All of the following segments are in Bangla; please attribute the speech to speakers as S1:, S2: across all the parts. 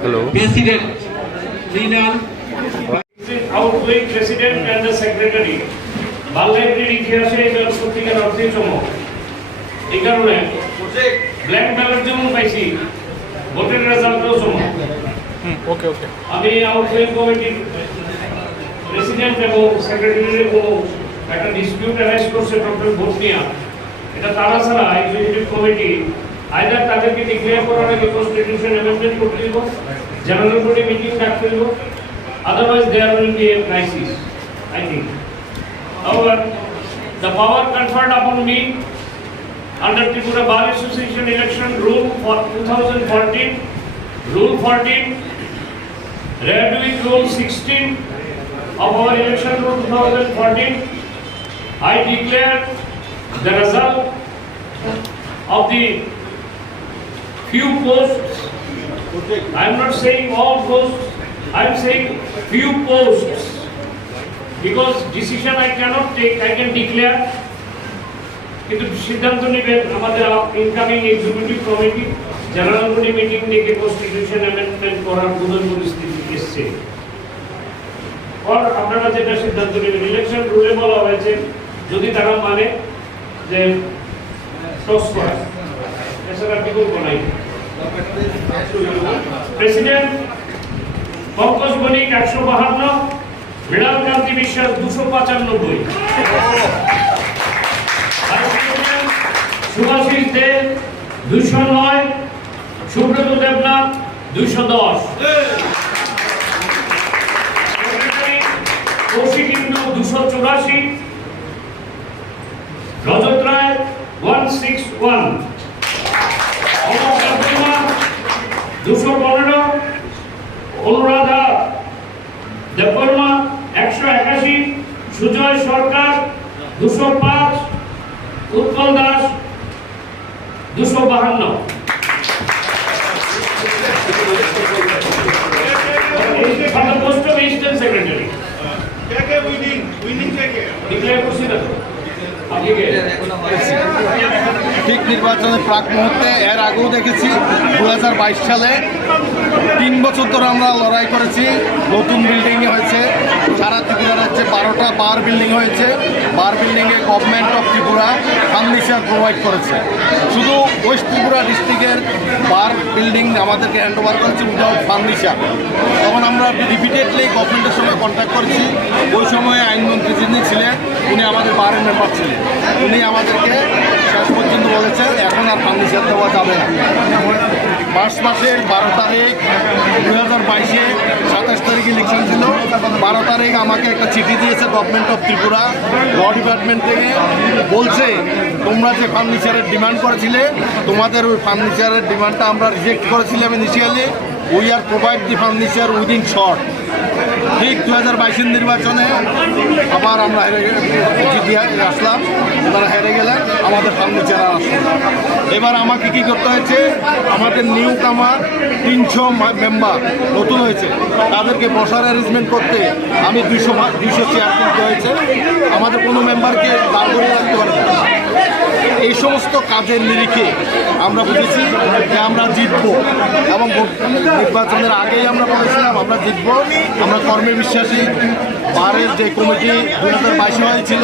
S1: Hello
S2: President, Rinal,
S3: outgoing president and the secretary. বাংলাদেশের ইতিহাসে এটা সত্যিকার অর্থে চমক। এই কারণে ব্ল্যাক ব্যালট যেমন পাইছি ভোটের রেজাল্টও চমক।
S1: ওকে ওকে
S3: আমি আউটগোয়িং কমিটির প্রেসিডেন্ট এবং সেক্রেটারির কোনো একটা ডিসপিউট অ্যারাইজ করছে টোটাল ভোট নিয়ে। এটা তারা ছাড়া এক্সিকিউটিভ কমিটি আইদার তাদেরকে ডিক্লেয়ার করার আগে কনস্টিটিউশন অ্যামেন্ডমেন্ট করতে দিব জেনারেল বডি মিটিং ডাকতে দিব otherwise there will be a crisis I think However, the power conferred upon me under Tripura Bar Association election rule for 2014, rule 14, read with rule 16 of our election rule 2014, I declare the result of the few posts. I am not saying all posts, I am saying few posts. Because decision I cannot take, I can declare. কিন্তু সিদ্ধান্ত নেবেন আমাদের incoming executive committee general body meeting ডেকে কনস্টিটিউশন অ্যামেন্ডমেন্ট করার কোনো পরিস্থিতি এসছে আপনারা যেটা সিদ্ধান্ত নেবেন ইলেকশন রুলে বলা হয়েছে যদি তারা মানে যে টস করা এছাড়া বিকল্প নাই প্রেসিডেন্ট পঙ্কজ বণিক একশো বাহান্ন মৃণাল কান্তি বিশ্বাস দুশো পঁচানব্বই। সুভাষিস দে দুশো নয়, সুব্রত দেবনাথ দুশো। দশ কৌশিক ইন্দু দুশো চৌরাশি, Rajat Roy one six one Amar Debbarma দুশো পনেরো অনুরাধা দেববর্মা একশো একাশি সুজয় সরকার দুশো পাঁচ উৎপল দাস দুশো বাহান্ন। Post of eastern secretary declare করছি না তো। আপনি কে
S4: ঠিক নির্বাচনের প্রাক মুহূর্তে, এর আগেও দেখেছি দু হাজার বাইশ সালে তিন বছর ধরে আমরা লড়াই করেছি, নতুন বিল্ডিং হয়েছে, সারা ত্রিপুরা রাজ্যে বারোটা বার বিল্ডিং হয়েছে, বার বিল্ডিংয়ে government of Tripura furniture provide করেছে। শুধু ওয়েস্ট ত্রিপুরা ডিস্ট্রিক্টের বার বিল্ডিং আমাদেরকে হ্যান্ড ওভার করেছে উইদাউট ফার্নিচার তখন আমরা রিপিটেডলি গভর্নমেন্টের সঙ্গে কন্ট্যাক্ট করেছি, ওই সময়ে আইনমন্ত্রী যিনি ছিলেন উনি আমাদের বারের মেম্বার ছিলেন উনি আমাদেরকে শেষ পর্যন্ত বলেছেন, এখন আর ফার্নিচার দেওয়া যাবে না। মার্চ মাসের বারো তারিখ, দুই হাজার বাইশে সাতাশ তারিখ ইলেকশন ছিল। বারো তারিখ আমাকে একটা চিঠি দিয়েছে government of Tripura. Law department থেকে। বলছে, তোমরা যে ফার্নিচারের ডিমান্ড করেছিলে, তোমাদের ওই ফার্নিচারের ডিমান্ডটা আমরা রিজেক্ট করেছিলাম initially we are provide the furniture within short ঠিক দু হাজার বাইশের নির্বাচনে আবার আমরা হেরে আসলাম তারা হেরে গেলেন আমাদের ফার্নিচার আর আসলো না। এবার আমাকে কি করতে হয়েছে? আমাদের নিউ কামার তিনশো মেম্বার নতুন হয়েছে। তাদেরকে বসার অ্যারেঞ্জমেন্ট করতে আমি দুইশো দুইশো চেয়ার কিনতে হয়েছে। আমাদের কোনো মেম্বারকে দাঁড় করে রাখতে পারে না। এই সমস্ত কাজের নিরিখে আমরা বুঝেছি যে আমরা জিতবো এবং নির্বাচনের আগেই আমরা বলেছিলাম, আমরা জিতবো। আমরা কর্মে বিশ্বাসী। বারের যে কমিটি দু হাজার বাইশে হয়েছিল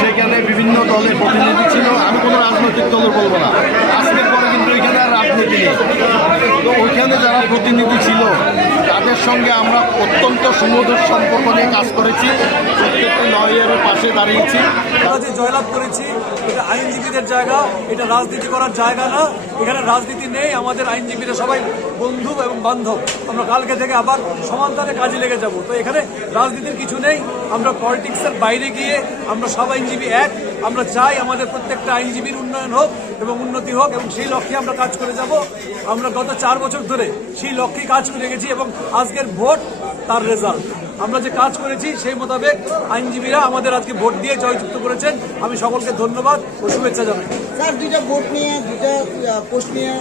S4: সেখানে বিভিন্ন দলের প্রতিনিধি ছিল। আমি কোনো রাজনৈতিক দলের বলব না। আজকের পরে কিন্তু এখানে আর রাজনীতি নেই। তো ওইখানে যারা প্রতিনিধি ছিল, তাদের সঙ্গে আমরা অত্যন্ত সুমধুর সম্পর্ক নিয়ে কাজ করেছি। প্রত্যেকটি লয়ারের পাশে দাঁড়িয়েছি।
S5: আমরা যে জয়লাভ করেছি, এটা আইনজীবীদের জায়গা, এটা রাজনীতি করার জায়গা না। এখানে রাজনীতি নেই, আমাদের আইনজীবীরা সবাই বন্ধু এবং বান্ধব। আমরা কালকে থেকে আবার সমানতারে কাজে লেগে যাব। তো এখানে রাজনীতির কিছু নেই, আমরা পলিটিক্সের বাইরে গিয়ে আমরা সব আইনজীবী এক। আমরা চাই আমাদের প্রত্যেকটা আইনজীবীর উন্নয়ন হোক এবং উন্নতি হোক এবং সেই লক্ষ্যে আমরা কাজ করে যাব। আমরা গত চার বছর ধরে সেই লক্ষ্যে কাজ করে গেছি এবং আজকের ভোট তার রেজাল্ট আমরা যে কাজ করেছি সেই মোতাবেক আইনজীবীরা আমাদের আজকে ভোট দিয়ে জয়যুক্ত করেছেন। আমি সকলকে ধন্যবাদ ও শুভেচ্ছা জানাই।
S6: স্যার, দুইটা ভোট নিয়ে, দুইটা পোস্ট নিয়ে